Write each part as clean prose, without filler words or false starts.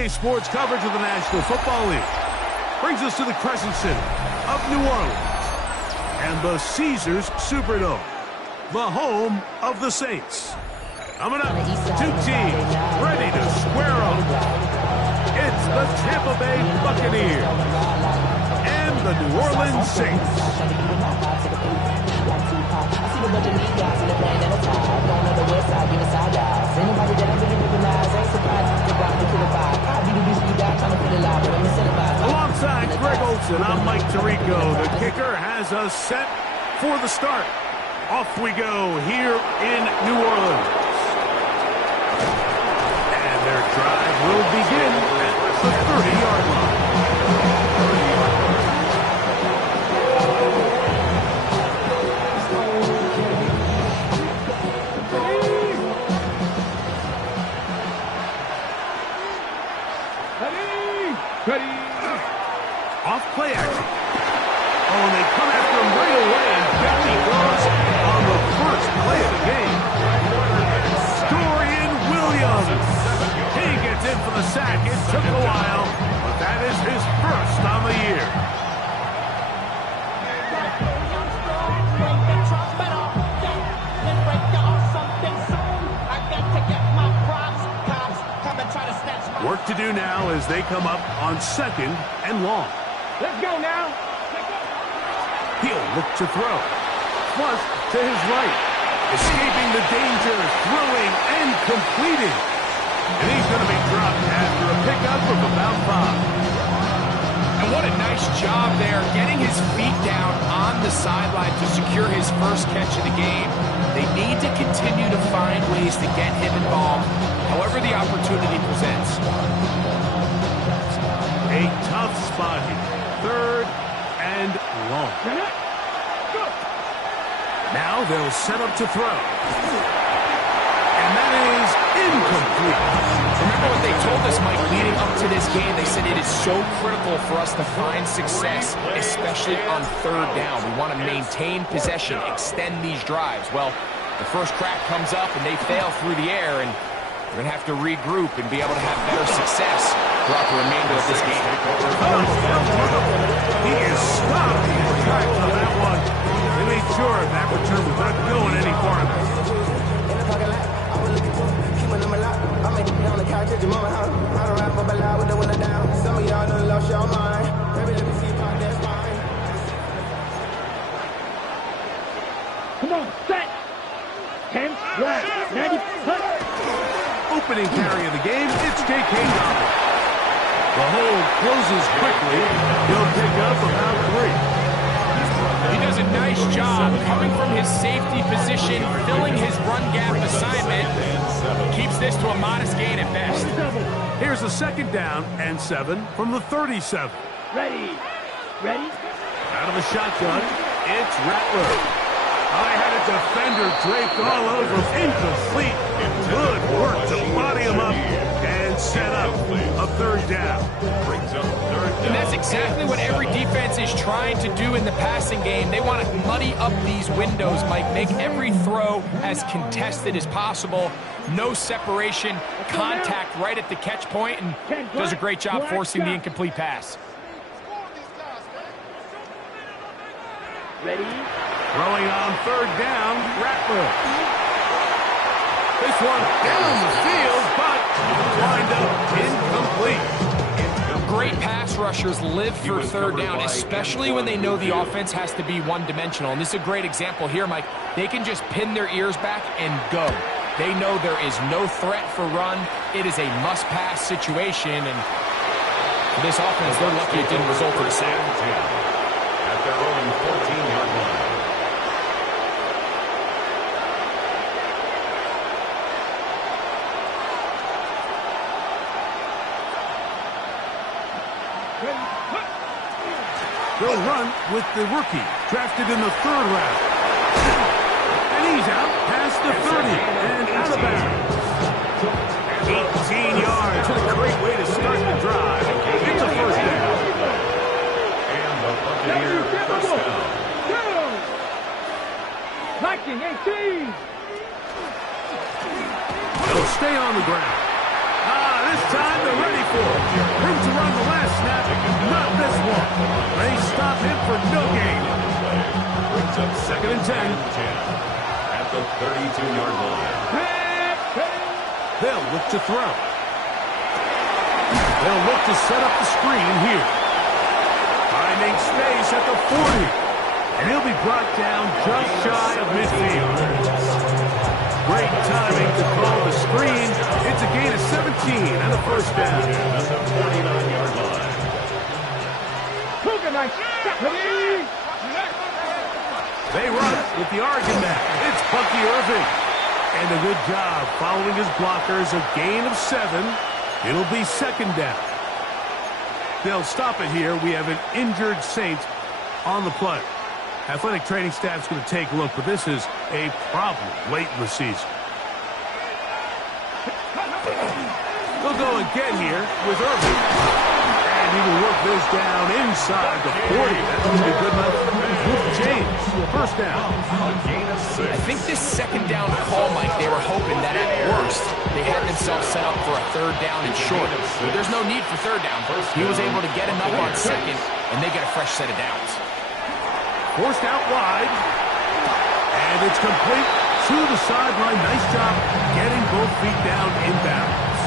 NBA sports coverage of the National Football League brings us to the Crescent City of New Orleans and the Caesars Superdome, the home of the Saints. Coming up, two teams ready to square off. It's the Tampa Bay Buccaneers and the New Orleans Saints. Alongside Greg Olsen, I'm Mike Tirico. The kicker has us set for the start. Off we go here in New Orleans. And their drive will begin at the 30-yard line. Ready. Off play action. Oh, and they come after him right away, and down he goes on the first play of the game. Dorian Williams. He gets in for the sack. It took a while, but that is his first on the year. Work to do now as they come up on 2nd and long. Let's go now. He'll look to throw. Plus to his right. Escaping the danger, throwing and completing. And he's going to be dropped after a pickup of about 5. And what a nice job there, getting his feet down on the sideline to secure his first catch of the game. They need to continue to find ways to get him involved, however the opportunity presents. A tough spot here. 3rd and long. Now they'll set up to throw. And that is incomplete. Remember what they told us, Mike, leading up to this game. They said it is so critical for us to find success, especially on 3rd down. We want to maintain possession, extend these drives. Well, the first crack comes up and they fail through the air, and we're going to have to regroup and be able to have better success throughout the remainder of this game. He is stopped in his tracks on that one. They made sure that return was not going any farther. Come on, set. 10, right, 90, cut. Opening carry of the game, it's J.K. Dobbins. The hold closes quickly. He'll pick up about 3. He does a nice job coming from his safety position, filling his run gap assignment. Keeps this to a modest gain at best. Here's a 2nd down and 7 from the 37. Ready. Out of the shotgun, it's Rattler. I had a defender draped all over him. Incomplete. Good work to body him up and set up a 3rd down. And that's exactly what every defense is trying to do in the passing game. They want to muddy up these windows, Mike, make every throw as contested as possible. No separation, contact right at the catch point, and does a great job forcing the incomplete pass. Ready. Throwing on 3rd down, Rattler. This one down the field, but wind up incomplete. Great pass rushers live for 3rd down, especially when they know the offense has to be one-dimensional. And this is a great example here, Mike. They can just pin their ears back and go. They know there is no threat for run. It is a must-pass situation, and for this offense, they're lucky it didn't result in a sack. At their own 14-yard line. They'll run with the rookie, drafted in the 3rd round. And he's out past the 30 and out of bounds. 18 yards. What a great way to start the drive. It's a 1st down. And the Buccaneers first down. Liking 18. They'll stay on the ground. This time they're ready before. Room to run the last snap. Not this one. They stop him for no gain. Brings up 2nd and 10. At the 32-yard line. They'll look to throw. They'll look to set up the screen here. Finding space at the 40. And he'll be brought down just shy of midfield. Great timing to call the screen. It's a gain of 17 and a first down. At the 49-yard line. They run with the Oregon man. It's Bucky Irving. And a good job following his blockers. A gain of 7. It'll be 2nd down. They'll stop it here. We have an injured Saint on the play. Athletic training staff's going to take a look, but this is a problem late in the season. They'll go again here with Irving. And he will work this down inside the 40. That's going to be good enough. James, first down. I think this 2nd down call, Mike, they were hoping that at worst they had themselves set up for a 3rd down and short. But there's no need for 3rd down. He was able to get enough on 2nd, and they get a fresh set of downs. Forced out wide. And it's complete to the sideline. Nice job getting both feet down inbounds.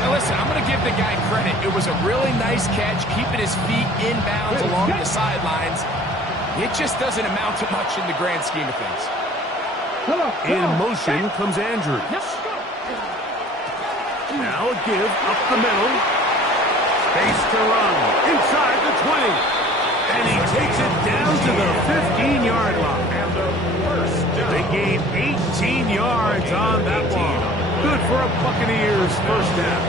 Now listen, I'm going to give the guy credit. It was a really nice catch, keeping his feet inbounds along the sidelines. It just doesn't amount to much in the grand scheme of things. In motion comes Andrews. Now a give up the middle. Space to run inside the 20. And he takes it down to the 15-yard line. They gain 18 yards on that one. Good for a Buccaneers first down.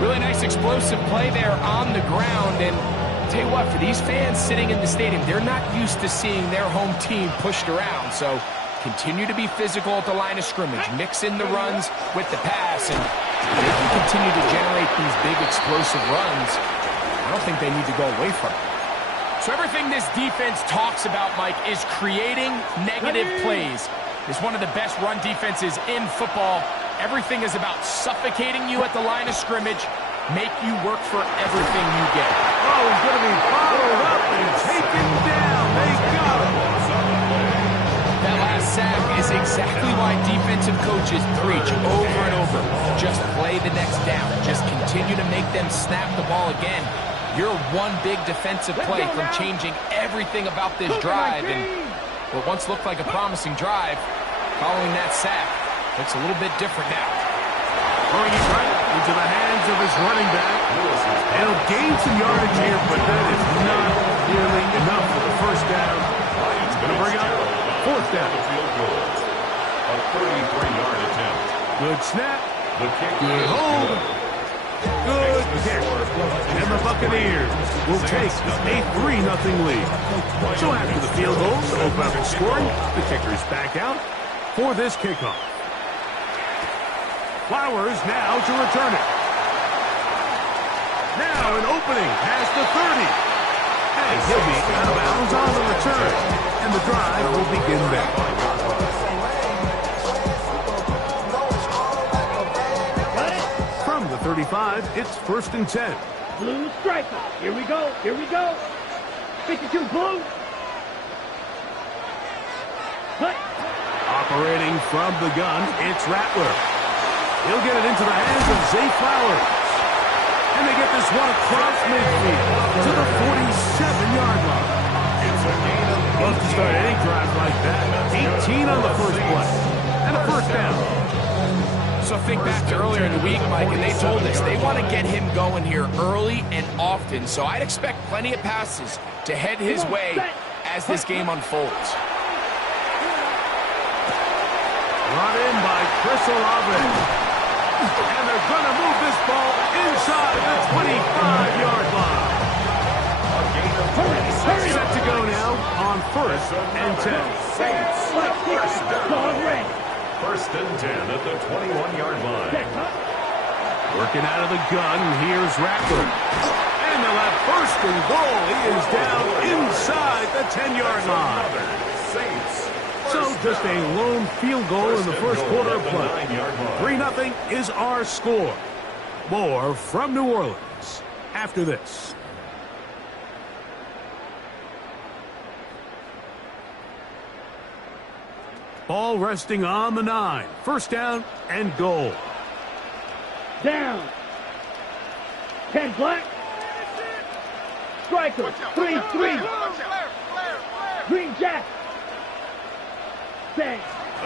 Really nice explosive play there on the ground. And I'll tell you what, for these fans sitting in the stadium, they're not used to seeing their home team pushed around. So continue to be physical at the line of scrimmage. Mix in the runs with the pass. And they can continue to generate these big explosive runs. I don't think they need to go away from it. So everything this defense talks about, Mike, is creating negative plays. It's one of the best run defenses in football. Everything is about suffocating you at the line of scrimmage, make you work for everything you get. Oh, he's going to be followed up and taken down. They got him. That last sack is exactly why defensive coaches preach over and over. Just play the next down. Just continue to make them snap the ball again. You're one big defensive play from changing everything about this drive. And what once looked like a promising drive, following that sack, looks a little bit different now. Throwing it right into the hands of his running back. And he'll gain some yardage here, but that is not nearly enough for the first down. He's going to bring up 4th down. A 33-yard attempt. Good snap. The kick. Good hold. Good kick. And the Buccaneers will take a 3-0 lead. So after the field goal to open up the scoring, the kicker's back out for this kickoff. Flowers now to return it. Now an opening past the 30. And he'll be out of bounds on the return. And the drive will begin there. From the 35, it's 1st and 10. Blue striker. Here we go. Here we go. 52 blue. Cut. Operating from the gun, it's Rattler. He'll get it into the hands of Zay Flowers. And they get this one across midfield to the 47-yard line. It's a gain of Love to start any drive like that. 18 on the first play. And a first down. So think back to earlier in the week, Mike, and they told us they want to get him going here early and often. So I'd expect plenty of passes to head his way as this game unfolds. Brought in by Chris Olave. And they're going to move this ball inside the 25-yard line. Set to go now on 1st and 10. First and 10 at the 21-yard line. Working out of the gun, here's Rattler. And they'll have 1st and goal. He is down inside the 10-yard line. So just a lone field goal in the first quarter of play. 3-0 is our score. More from New Orleans after this. Ball resting on the 9. First down and goal. Down. 10 black. Striker. 3-3. Green Jack. Bang.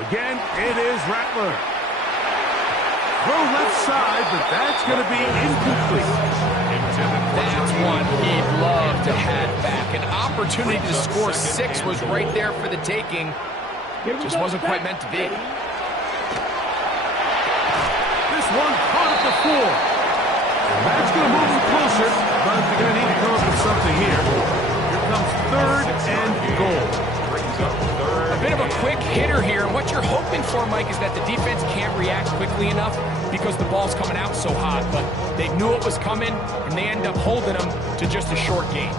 Again, it is Rattler. Throw left side, but that's going to be incomplete. That's one he'd love to have back. An opportunity to score 6 was right there for the taking. Just wasn't quite meant to be. This one caught at the 4. And that's going to move him closer, but they're going to need to come up with something here. Here comes 3rd and goal. A bit of a quick hitter here. And what you're hoping for, Mike, is that the defense can't react quickly enough because the ball's coming out so hot. But they knew it was coming, and they end up holding them to just a short gain.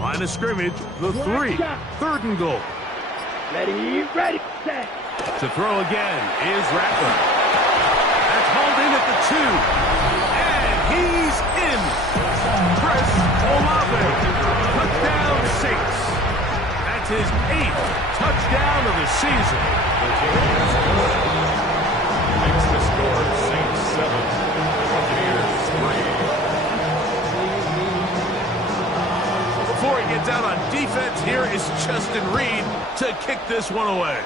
Line of scrimmage, the 3. 3rd and goal. Ready, set. To throw again is Rattler. That's hauled in at the 2. And he's in. Chris Olave. Touchdown Saints. That's his 8th touchdown of the season. Makes the score Saints 7, Buccaneers 3. Before he gets out on defense, here is Justin Reed to kick this one away.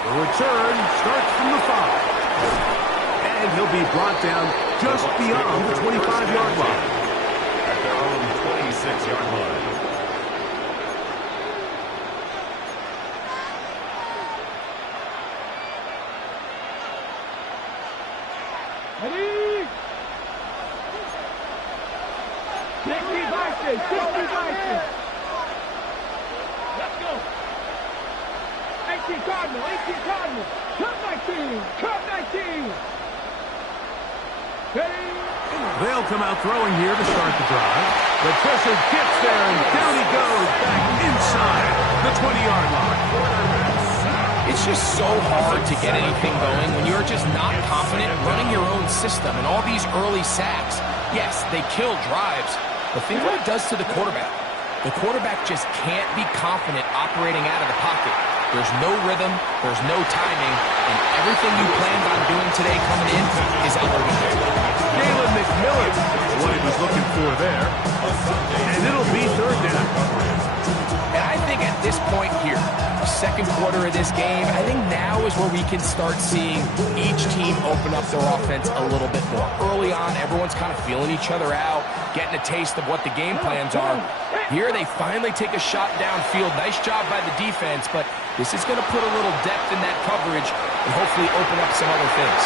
The return starts from the 5. And he'll be brought down just beyond the 25-yard line. At their own 26-yard line. Ready? 60 Vices, 60 Vices. Let's go. 18 Cardinal, 18 Cardinal. Cut 19, cut 19. Ready? They'll come out throwing here to start the drive. The pressure gets there, and down he goes back inside the 20-yard line. It's just so hard to get anything going when you're just not confident running your own system. And all these early sacks, yes, they kill drives, but think what it does to the quarterback. The quarterback just can't be confident operating out of the pocket. There's no rhythm, there's no timing, and everything you planned on doing today coming in is out the window. Jalen McMillan, what he was looking for there. And it'll be 3rd down. And I think at this point here, second quarter of this game, I think now is where we can start seeing each team open up their offense a little bit more. Early on, everyone's kind of feeling each other out, getting a taste of what the game plans are. Here they finally take a shot downfield. Nice job by the defense, but this is going to put a little depth in that coverage and hopefully open up some other things.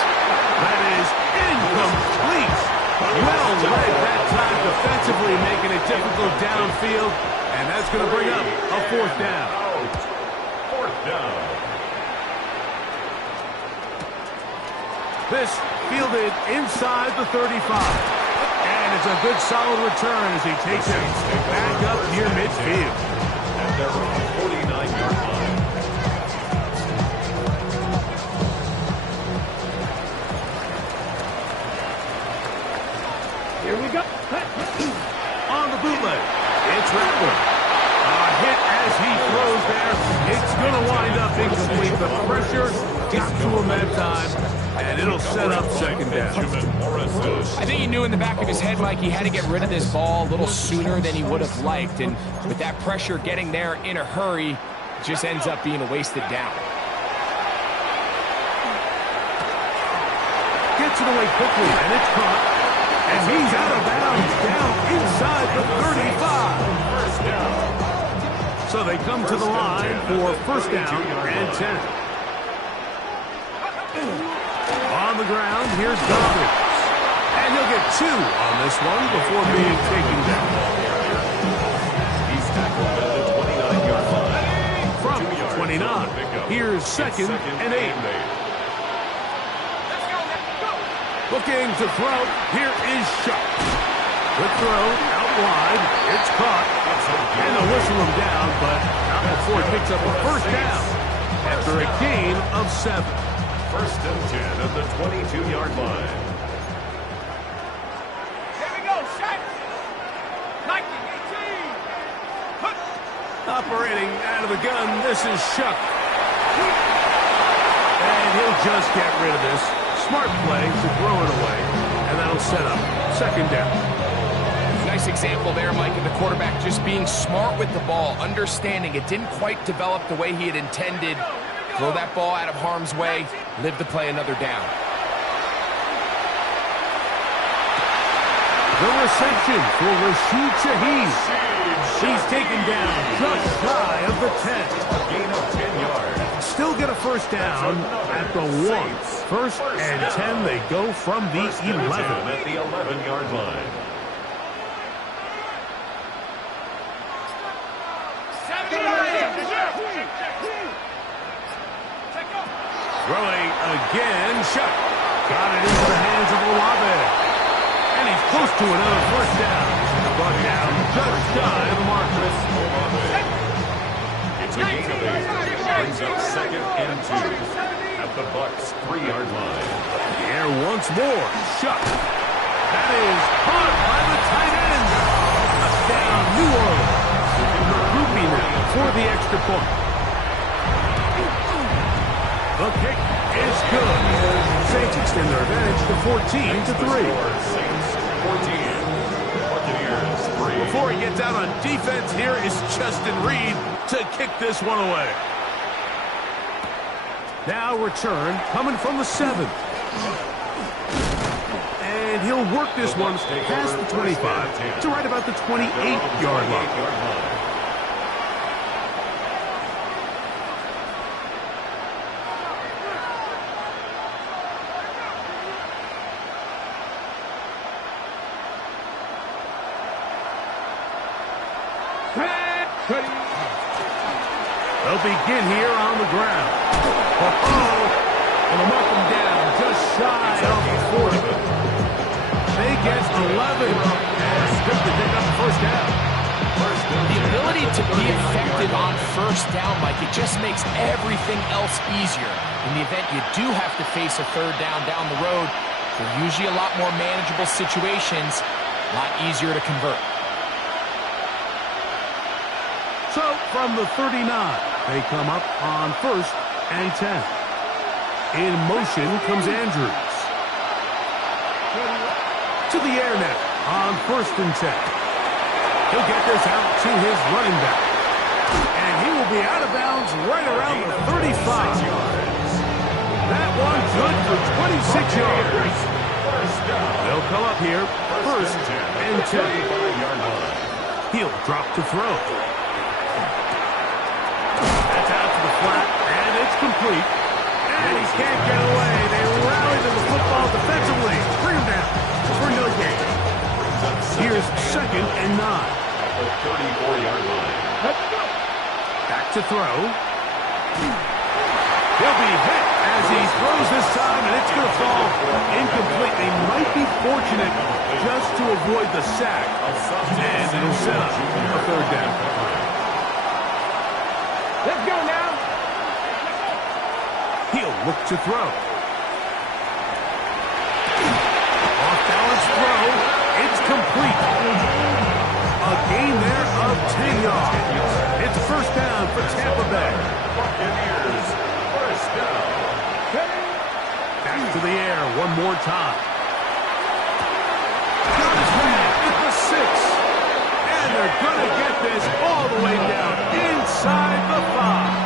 That is incomplete. Well led that time defensively, making it difficult downfield, and that's going to bring up a 4th down. 4th down. This fielded inside the 35. And it's a good solid return as he takes it back up near midfield. At their own 49-yard line. Here we go. On the bootleg, it's Rattler. A hit as he throws there. It's going to wind up incomplete. The pressure got to him that time, and it'll set up 2nd down. I think he knew in the back of his head, Mike, he had to get rid of this ball a little sooner than he would have liked. And with that pressure getting there in a hurry, it just ends up being a wasted down. Gets it away quickly, and it's caught. And he's out of bounds down inside the 35. So they come to the line for 1st down and 10. On the ground, here's Dobbins. And he'll get 2 on this one before being taken down. He's tackled at the 29-yard line. From 29, here's 2nd and 8. Looking to throw, here is Sharp. Good throw, out wide. It's caught. And they'll whistle him down, but not before he picks up a first down after a gain of 7. First and 10 at the 22-yard line. Here we go, shot. 19, 18. Put. Operating out of the gun, this is Shuck. And he'll just get rid of this. Smart play to throw it away. And that'll set up second down. Nice example there, Mike, of the quarterback just being smart with the ball, understanding it didn't quite develop the way he had intended. Throw that ball out of harm's way, live to play another down. The reception for Rashid Shaheed. He's taken down just shy of the 10. Gain of 10 yards. Still get a first down at the 1. First and 10, they go from the 11. At the 11-yard line. Throwing again, Shuck. Got it into the hands of Olave. And he's close to another first down. Brought down just shy of the mark. It's a gain of 8. Brings up second and 2 at the Bucs' 3-yard line. The air once more. Shuck. That is caught by the tight end. Touchdown, New Orleans. Groupie now for the extra point. The kick is good. Saints extend their advantage to 14-3. Saints 14. Buccaneers 3. Before he gets out on defense, here is Justin Reed to kick this one away. Now return coming from the 7th. And he'll work this one past the 25 to right about the 28-yard line. They'll begin here on the ground. And they'll mark them down just shy of the 40. They get 11. And good to pick up the first down. The ability to be effective on first down, Mike, it just makes everything else easier. In the event you do have to face a third down the road, they're usually a lot more manageable situations, a lot easier to convert. So, from the 39, they come up on first and 10. In motion comes Andrews. To the air now on first and 10. He'll get this out to his running back. And he will be out of bounds right around the 35. That one good for 26 yards. They'll come up here first and 10. He'll drop to throw. That's out to the flat, and it's complete. And he can't get away. They rally to the football defensively. Bring him down for no gain. Here's second and 9. At the 34-yard line. Back to throw. He'll be hit as he throws this time, and it's going to fall incomplete. They might be fortunate just to avoid the sack. And it'll set up a third down. Let's go now. He'll look to throw. Off-balance throw. It's complete. A gain there of 10 yards. It's first down for Tampa Bay. Buccaneers first down. Back to the air one more time. Got his man at the 6. And they're going to get this all the way down inside the 5.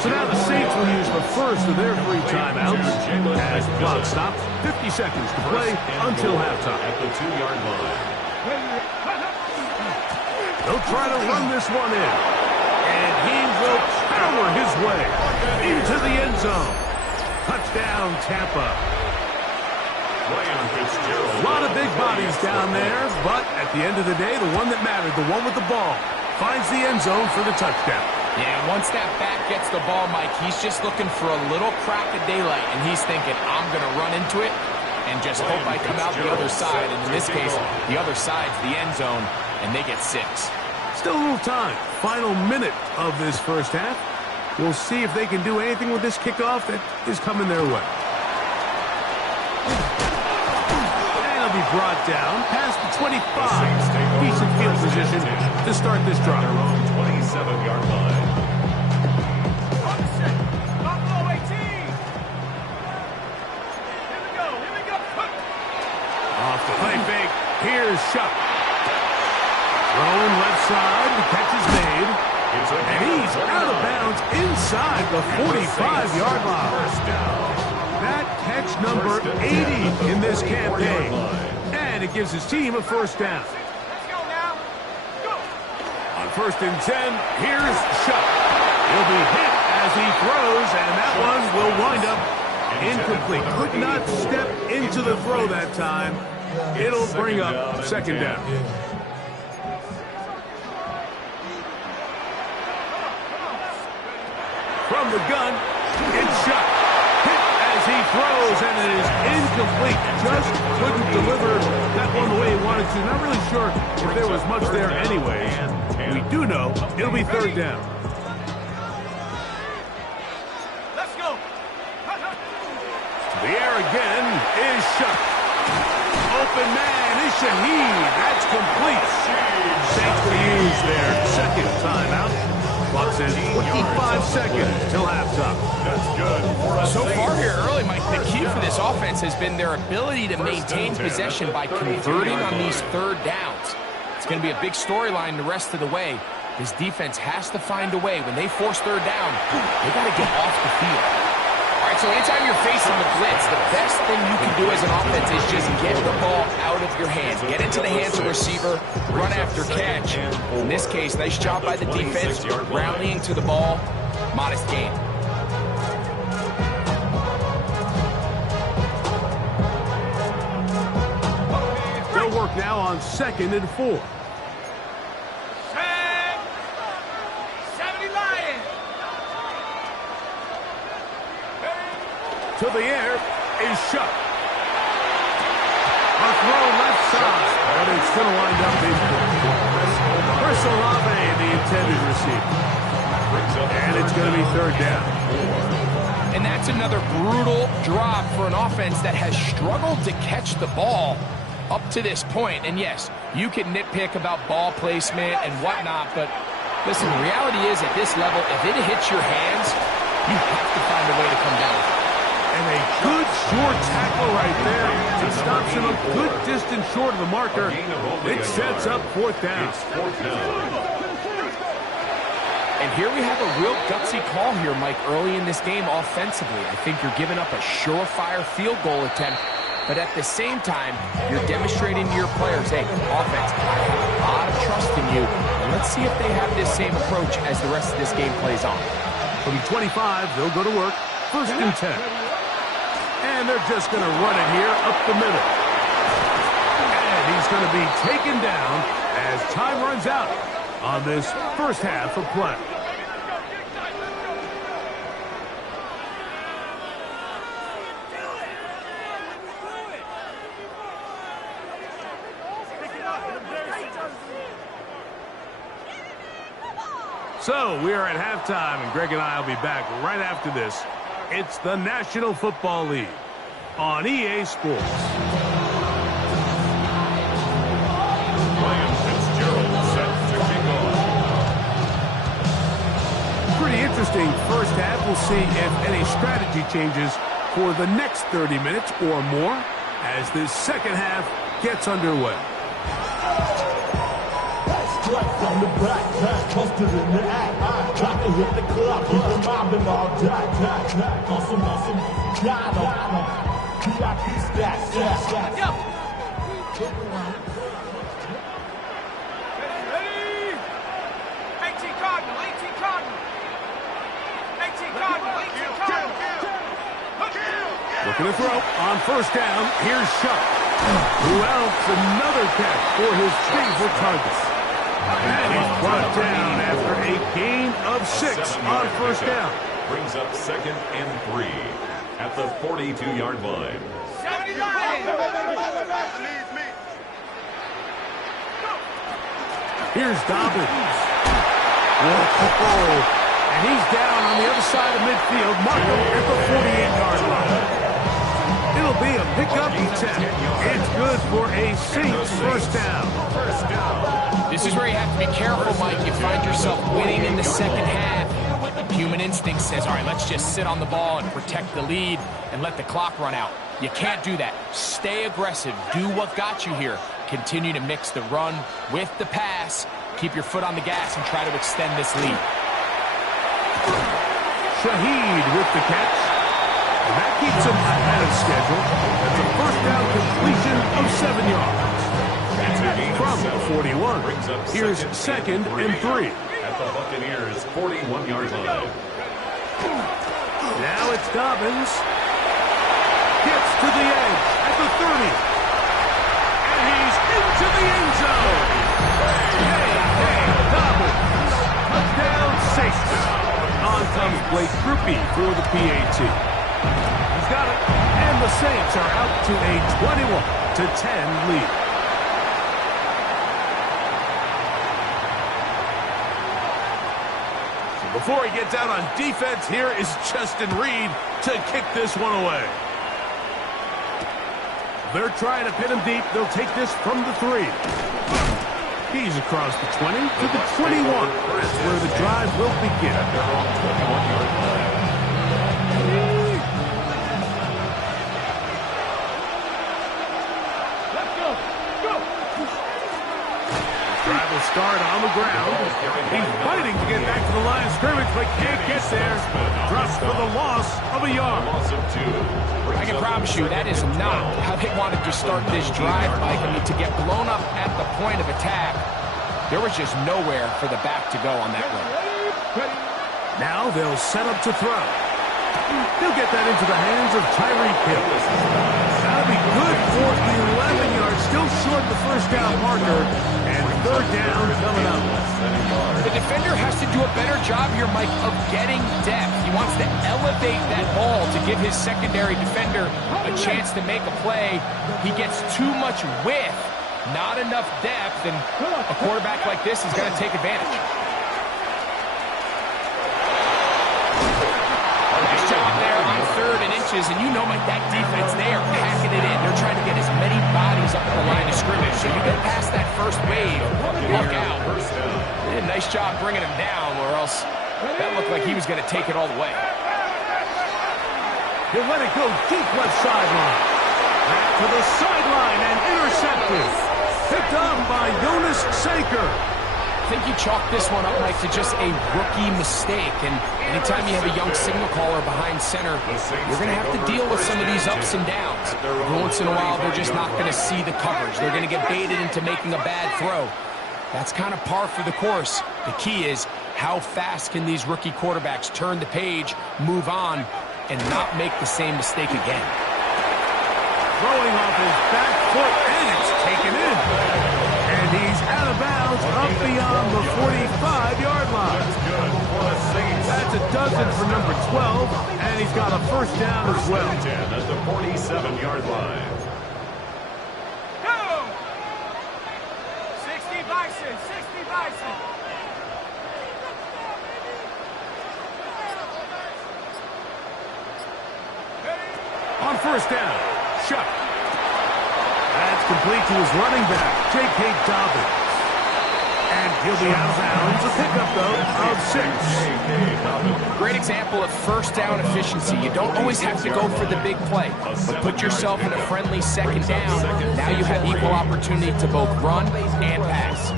So now the Saints will use the first of their 3 timeouts as the clock stops. 50 seconds to play until halftime. At the 2-yard line. They'll try to run this one in. And he will power his way into the end zone. Touchdown, Tampa. A lot of big bodies down there, but at the end of the day, the one that mattered, the one with the ball, finds the end zone for the touchdown. Yeah, once that back gets the ball, Mike, he's just looking for a little crack of daylight, and he's thinking, I'm going to run into it and just hope I come out the other side. And in this case, the other side's the end zone, and they get 6. Still a little time. Final minute of this first half. We'll see if they can do anything with this kickoff that is coming their way. And it'll be brought down past the 25. Decent field position to start this drive. Their own 27-yard line. Off the play fake. Here's Shuck. Thrown left side. The catch is made. And he's out of bounds inside the 45-yard line. That catch number 80 in this campaign. And it gives his team a first down. On 1st and 10, here's Shuck. He'll be hit as he throws, and that one will wind up incomplete. Could not step into the throw that time. It'll bring up 2nd down. From the gun, it's Shuck. Hit as he throws, and it is incomplete. Just couldn't deliver that one the way he wanted to. Not really sure if there was much there anyway. We do know it'll be 3rd down. Let's go. The air again is Shuck. Open man is Shaheed. That's complete. Saints will use their 2nd timeout. Clock says 25 seconds till halftime. That's good. So far here early, Mike, the key for this offense has been their ability to maintain possession by converting on these 3rd downs. It's going to be a big storyline the rest of the way. This defense has to find a way. When they force 3rd down, they got to get off the field. All right, so anytime you're facing the blitz, the best thing you can do as an offense is just get the ball out of your hands. Get into the hands of the receiver, run after catch. In this case, nice job by the defense, rallying to the ball, modest gain. They'll work now on 2nd and 4. To the air is Shuck. A throw left side, but it's going to wind up incomplete. Chris Olave, the intended receiver. And it's going to be 3rd down. And that's another brutal drop for an offense that has struggled to catch the ball up to this point. And yes, you can nitpick about ball placement and whatnot, but listen, the reality is at this level, if it hits your hands, you have to find a way to come down. And a good short tackle right there. It stops him a good distance short of the marker. It sets up 4th down. And here we have a real gutsy call here, Mike, early in this game offensively. I think you're giving up a surefire field goal attempt, but at the same time, you're demonstrating to your players, hey, offense, I have a lot of trust in you, and let's see if they have this same approach as the rest of this game plays on. From 25, they'll go to work. 1st and 10. And they're just going to run it here up the middle. And he's going to be taken down as time runs out on this first half of play. So we are at halftime, and Greg and I will be back right after this. It's the National Football League on EA Sports. Ryan Fitzgerald set to kick off. Pretty interesting first half. We'll see if any strategy changes for the next 30 minutes or more as this 2nd half gets underway. From the back, busted in the act. Try to hit the club, keep the mobbing all day. Awesome, got him. VIP stats. Yo. Ready? 18 Cardinal. Looking to throw on 1st down. Here's Shuck. Who else? Another catch for his favorite target. And he's brought down after a gain of 6 on 1st down. Brings up 2nd and 3 at the 42-yard line. 79. Here's Dobbins. Whoa. And he's down on the other side of midfield. Mark him at the 48-yard line. It'll be a pickup attempt. It's good for a Saints first down. This is where you have to be careful, Mike. You find yourself winning in the second half. Human instinct says, all right, let's just sit on the ball and protect the lead and let the clock run out. You can't do that. Stay aggressive. Do what got you here. Continue to mix the run with the pass. Keep your foot on the gas and try to extend this lead. Shaheed with the catch. And that keeps him ahead of schedule. That's a first down completion of 7 yards. From the 41, here's 2nd and 3. At the Buccaneers' 41-yard line. Now it's Dobbins. Gets to the edge at the 30. And he's into the end zone. Hey, Dobbins. Touchdown, Saints. On comes Blake Grupe for the PAT. He's got it. And the Saints are out to a 21-10 lead. Before he gets out on defense, here is Justin Reed to kick this one away. They're trying to pin him deep. They'll take this from the 3. He's across the 20 to the 21. That's where the drive will begin. Drive will start on the ground. He's fighting to get back to the line of scrimmage, but can't get there. Drops for the loss of a yard. I can promise you that is not how they wanted to start this drive, Mike. I mean, to get blown up at the point of attack, there was just nowhere for the back to go on that run. Now they'll set up to throw. He'll get that into the hands of Tyreek Hill. That'll be good for 11 yards. Still short the first down marker. And 3rd down coming up. The defender has to do a better job here, Mike, of getting depth. He wants to elevate that ball to give his secondary defender a chance to make a play. He gets too much width, not enough depth, and a quarterback like this is going to take advantage. Nice job there on 3rd and inches, and you know, Mike, that defense, they are packing it in. They're trying to get as many bodies up the line of scrimmage. So you get past that first wave, look out. They did a nice job bringing him down, or else that looked like he was going to take it all the way. He'll let it go deep left sideline. Back to the sideline and intercepted. Picked up by Jonas Saker. I think you chalk this one up, Mike, to just a rookie mistake. And anytime you have a young signal caller behind center, you're going to have to deal with some of these ups and downs. Every once in a while, they're just not going to see the coverage. They're going to get baited into making a bad throw. That's kind of par for the course. The key is how fast can these rookie quarterbacks turn the page, move on, and not make the same mistake again. Throwing off his back foot, and it's taken in. And he's out of bounds up beyond the 45-yard line. That's a dozen for number 12, and he's got a first down as well. 10 at the 47-yard line. Go! 60 Bison, 60 Bison. On first down, Shuck. That's complete to his running back, J.K. Dobbins. And he'll be out of bounds. A pickup, though, of 6. Great example of first down efficiency. You don't always have to go for the big play, but put yourself in a friendly second down. Now you have equal opportunity to both run and pass.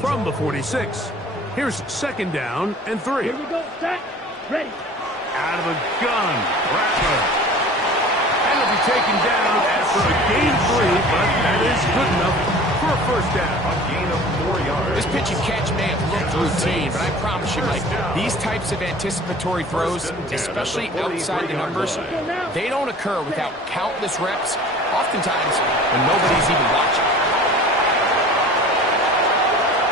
From the 46, here's 2nd down and 3. Here we go, set, ready. Out of a gun, Rattler. And he'll be taken down after a gain of 3, but that is good enough for a first down. A gain of 4 yards. This pitch and catch may have looked routine, but I promise you, Mike, these types of anticipatory throws, especially outside the numbers, they don't occur without countless reps, oftentimes when nobody's even watching.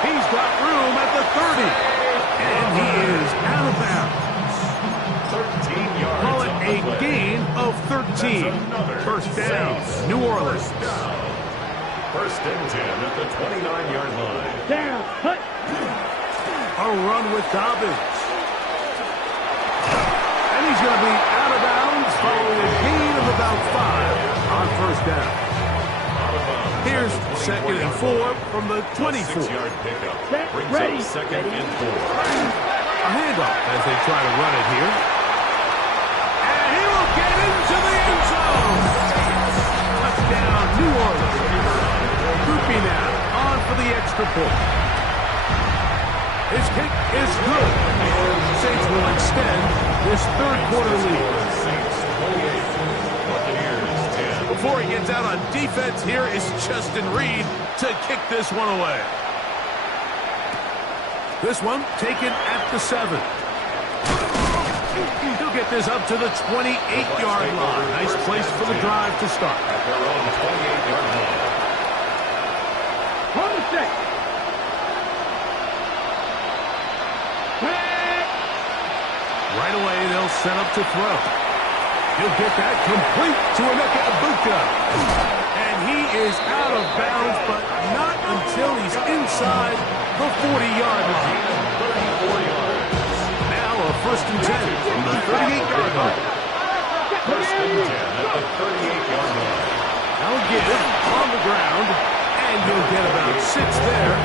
He's got room at the 30, and he is out of bounds. 13 yards. Call it a gain of 13. First down, New Orleans. First and 10 at the 29-yard line. Down. Hut. A run with Dobbins. And he's going to be out of bounds following a gain of about 5 on first down. Here's second and 4 from the 24. 6-yard pickup. Brings Ready. up second and 4. A handoff as they try to run it here. And he will get into the end zone. Touchdown, New Orleans. Groupie now on for the extra point. His kick is good. Saints will extend this third quarter lead. Saints 28. Buccaneers 10. Before he gets out on defense, here is Justin Reed to kick this one away. This one taken at the 7. He'll get this up to the 28-yard line. Nice place for the drive to start. At their own 28-yard line. Hold the set. Right away, they'll set up to throw. He'll get that complete to Emeka Egbuka. And he is out of bounds, but not until he's inside the 40-yard line. 34 yards. Now a first and 10 from the 38-yard line. First and 10 at the 38-yard line. Now give on the ground, and he'll get about 6 there,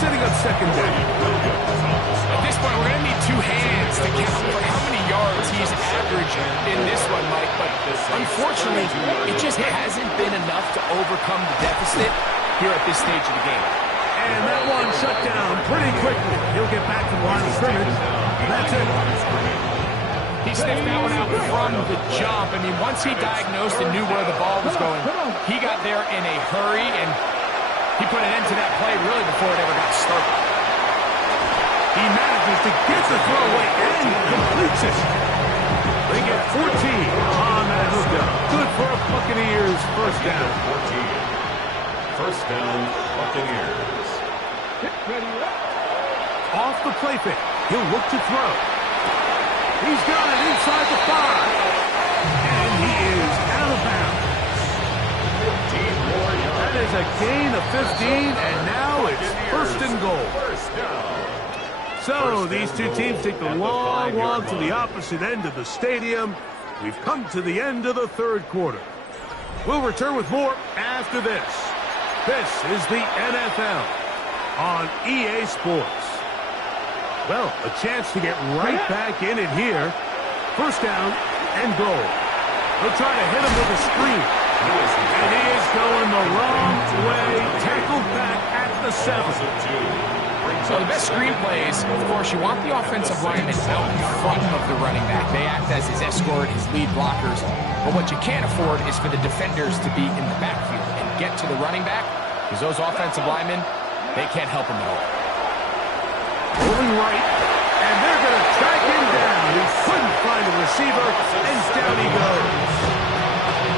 setting up second down. At this point, we're going to need 2 hands to count for how many yards he's averaged in this one, Mike. But unfortunately, it just hasn't been enough to overcome the deficit here at this stage of the game. And that one shut down pretty quickly. He'll get back to the line of scrimmage. That's it. He sniffed that one out from the jump. I mean, once he diagnosed and knew where the ball was going, he got there in a hurry, and he put an end to that play really before it ever got started. He manages to get the throw away and completes it. They get 14 on that hookup. Good for a Buccaneers first down. 14. First down, Buccaneers. Ready. Off the play fake. He'll look to throw. He's got it inside the 5. And he is out of bounds. 15 more yards. That is a gain of 15, and now it's first and goal. First down. So these two teams take the long walk to the opposite end of the stadium. We've come to the end of the third quarter. We'll return with more after this. This is the NFL on EA Sports. Well, a chance to get right back in it here. First down and goal. They'll try to hit him with a screen. And he is going the wrong way. Tackled back at the 7. So the best screen plays, of course, you want the offensive linemen out in front of the running back. They act as his escort, his lead blockers. But what you can't afford is for the defenders to be in the backfield and get to the running back, because those offensive linemen, they can't help him at all. Rolling right, and they're going to track him down. He couldn't find a receiver, and down he goes.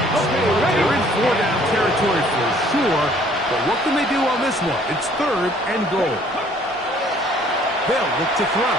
Okay, they're in 4-down territory for sure, but what can they do on this one? It's third and goal. They'll look to throw.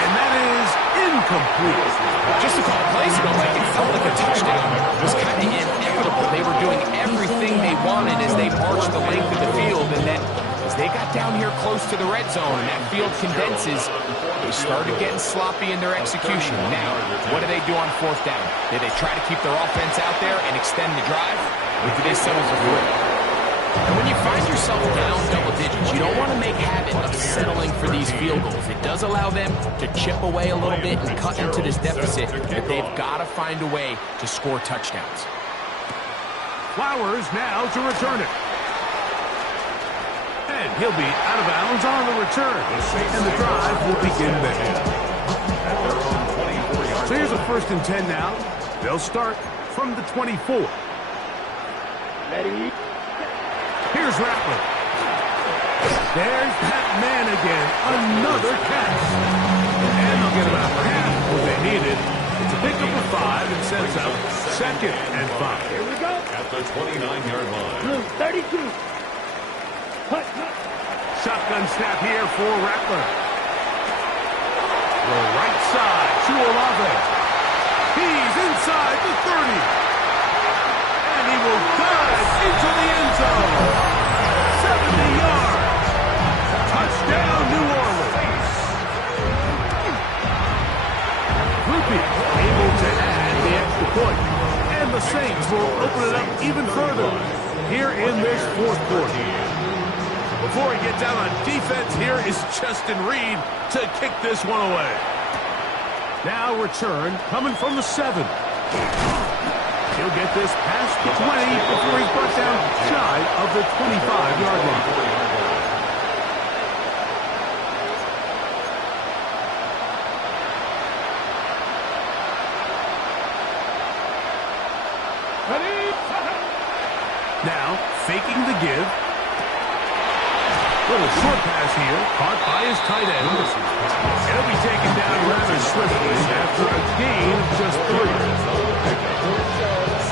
And that is incomplete. Just a couple plays ago, Mike, it felt like a touchdown was kind of inevitable. They were doing everything they wanted as they marched the length of the field, and then as they got down here close to the red zone and that field condenses, they started getting sloppy in their execution. Now, what do they do on fourth down? Do they try to keep their offense out there and extend the drive, or do they settle for 3? And when you find yourself down double digits, you don't want to make habit of settling for these field goals. It does allow them to chip away a little bit and cut into this deficit, but they've got to find a way to score touchdowns. Flowers now to return it. And he'll be out of bounds on the return. And the drive will begin there. So here's a first and 10 now. They'll start from the 24. Ready. Here's Rattler. There's that man again. Another catch. And they'll get about half what they needed. It's a pickup of 5 and sets up second and 5. Here we go. At the 29-yard line. Blue 32. Hut. Shotgun snap here for Rattler. the right side to Olave. He's inside the 30. And he will dive into the end zone. 70 yards. Touchdown, New Orleans. Groupie able to add the extra point. And the Saints will open it up even further here in this fourth quarter. Before he gets out on defense, here is Justin Reed to kick this one away. Now return coming from the 7. He'll get this past the 20 before he's brought down shy of the 25-yard line. Now, faking the give. Little short pass here, caught by his tight end. It'll be taken down rather swiftly after a gain of just 3.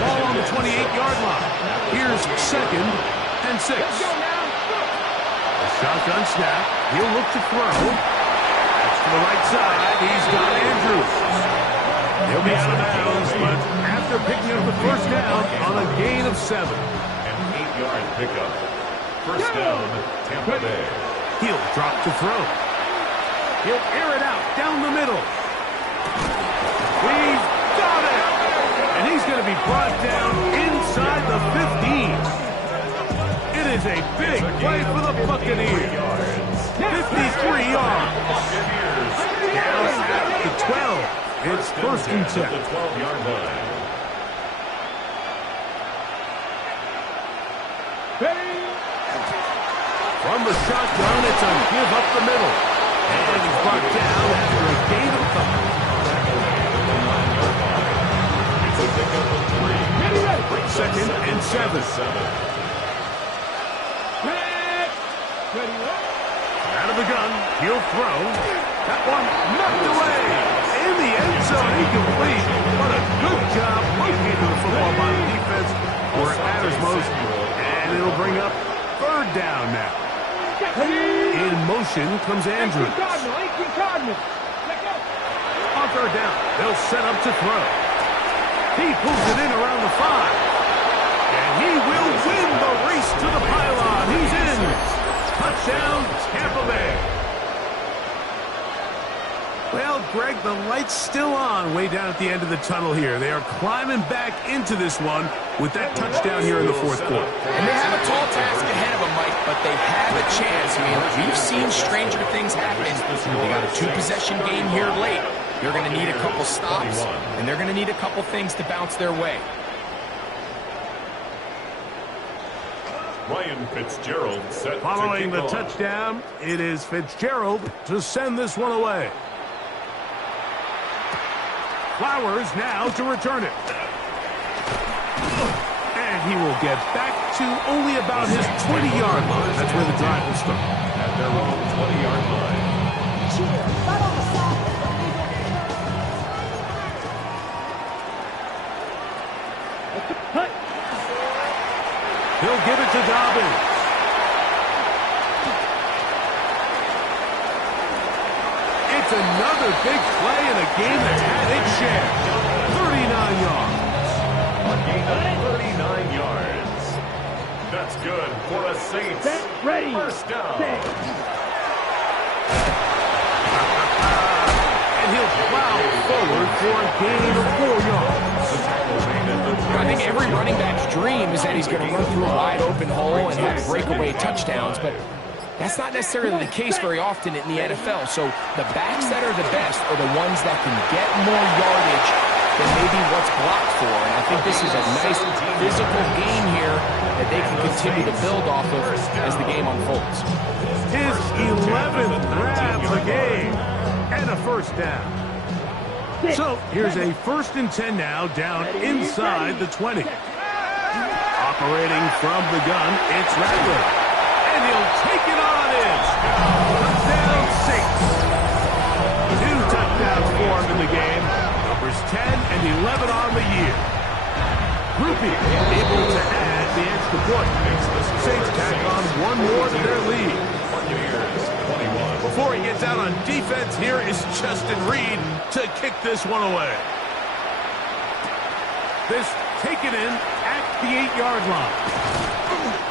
Ball on the 28-yard line. Here's 2nd and 6. Shotgun snap. He'll look to throw. That's to the right side. He's got Andrews. He'll be out of bounds, but after picking up the first down on a gain of 7. An 8-yard pickup. First down, Tampa Bay. He'll drop to throw. He'll air it out down the middle. He's got it! And he's going to be brought down inside the 15. It is a big play for the Buccaneers. 53 yards. Down at the 12. It's 1st and 10. The 12-yard line. From the shotgun, it's a give up the middle. And he's brought down after a gain of 5. 2nd and 7. Out of the gun, he'll throw. That one knocked away. In the end zone, incomplete. What a good job locating the football by the defense where it matters most. And it'll bring up 3rd down now. In motion comes Andrews. On 3rd down, they'll set up to throw. He pulls it in around the 5. And he will win the race to the pylon. He's in. Touchdown, Tampa Bay. Well, Greg, the light's still on way down at the end of the tunnel here. They are climbing back into this one with that touchdown here in the 4th quarter. And they have a tall task ahead of them, Mike, but they have a chance. I mean, we've seen stranger things happen. They got a 2-possession game here late. They're going to need a couple stops, and they're going to need a couple things to bounce their way. Ryan Fitzgerald set Following the to kick off. touchdown, it is Fitzgerald to send this one away. Flowers now to return it. And he will get back to only about his 20-yard line. That's where the drive will start. At their own 20-yard line. He'll give it to Dobbins. It's another big play in a game that had its share. 39 yards. A gain of 39 yards. That's good for the Saints. Ready. First down. And he'll plow forward for a gain of 4 yards. I think every running back's dream is that he's going to run through a wide open hole and have breakaway touchdowns, but that's not necessarily the case very often in the NFL. So the backs that are the best are the ones that can get more yardage than maybe what's blocked for. And I think this is a nice physical game here that they can continue to build off of as the game unfolds. His 11th grab of the game and a first down. So here's a 1st and 10 now down inside the 20. Operating from the gun, it's Rattler. And he'll take it on in. Touchdown, Saints. 2 touchdowns for him in the game. Numbers 10 and 11 on the year. Groupie able to add the extra point. Makes the Saints tack on one more to their lead. Buccaneers 21. Before he gets out on defense, here is Justin Reed to kick this one away. This taken in at the 8-yard line.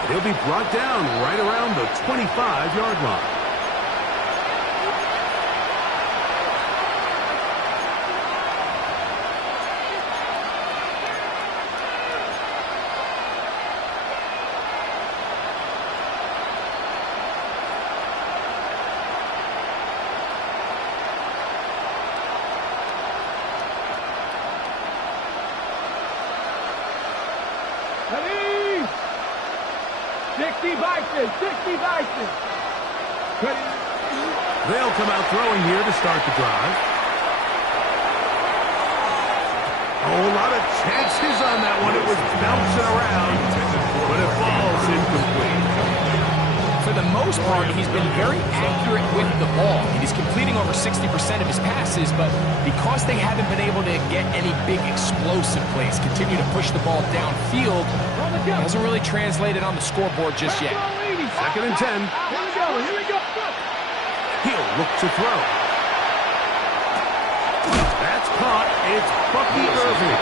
He'll be brought down right around the 25-yard line. Ready? 60 Vikings, 60 Vikings. They'll come out throwing here to start the drive. Oh, a lot of chances on that one. It was bouncing around, but it falls incomplete. For the most part, he's been very accurate with the ball. He's completing over 60% of his passes, but because they haven't been able to get any big explosive plays, continue to push the ball downfield, it hasn't really translated on the scoreboard just yet. 2nd and 10. Here we go. He'll look to throw. That's caught. It's Bucky Irving.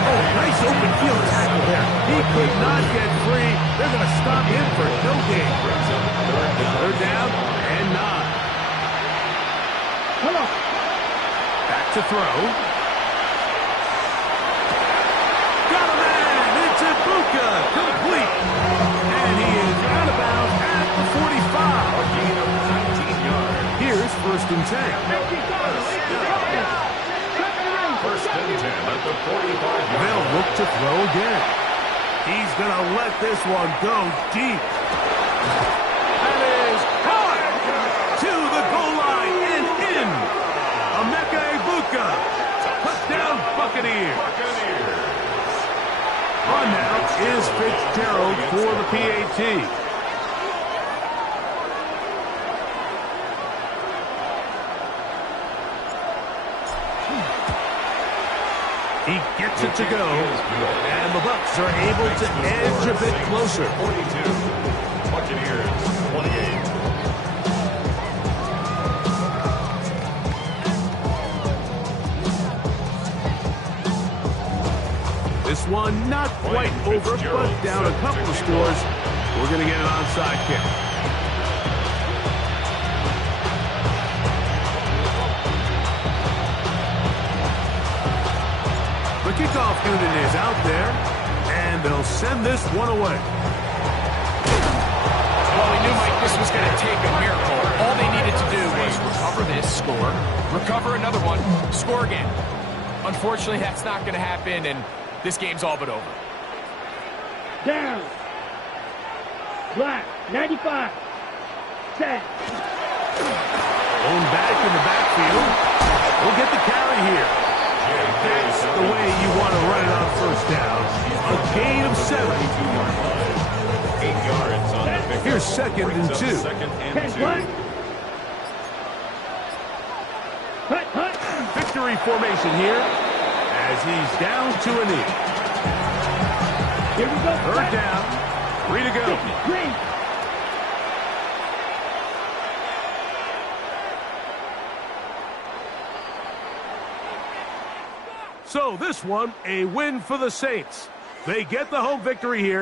Oh, nice open field tackle there. He could not get free. They're going to stop him for no gain. 3rd down and 9. Come on. Back to throw. Got a man. It's Ibuka. Complete. And he is out of bounds at the 45. A gain of 19 yards. Here's 1st and 10. 1st and 10 at the 45-yard line. They'll look to throw again. He's going to let this one go deep. That is caught to the goal line and in. Emeka Ibuka. Touchdown Buccaneers. On now is Fitzgerald for the PAT. He gets it to go, and the Bucs are able to edge a bit closer. 42, Buccaneers 28. This one not quite over, but down a couple of scores. We're going to get an onside kick. The kickoff unit is out there, and they'll send this one away. Well, we knew, Mike, this was going to take a miracle. All they needed to do was recover this, score, recover another one, score again. Unfortunately, that's not going to happen, and this game's all but over. Down. Black. 95. Set. Going back in the backfield. We'll get the carry here. That's the way you want to run it on 1st down. A gain of 7. 8 yards on the pickup. Here's 2nd and 2. 2nd and 2. Hut. Victory formation here as he's down to a knee. Here we go. 3rd down. 3 to go. Green. So this one, a win for the Saints. They get the home victory here.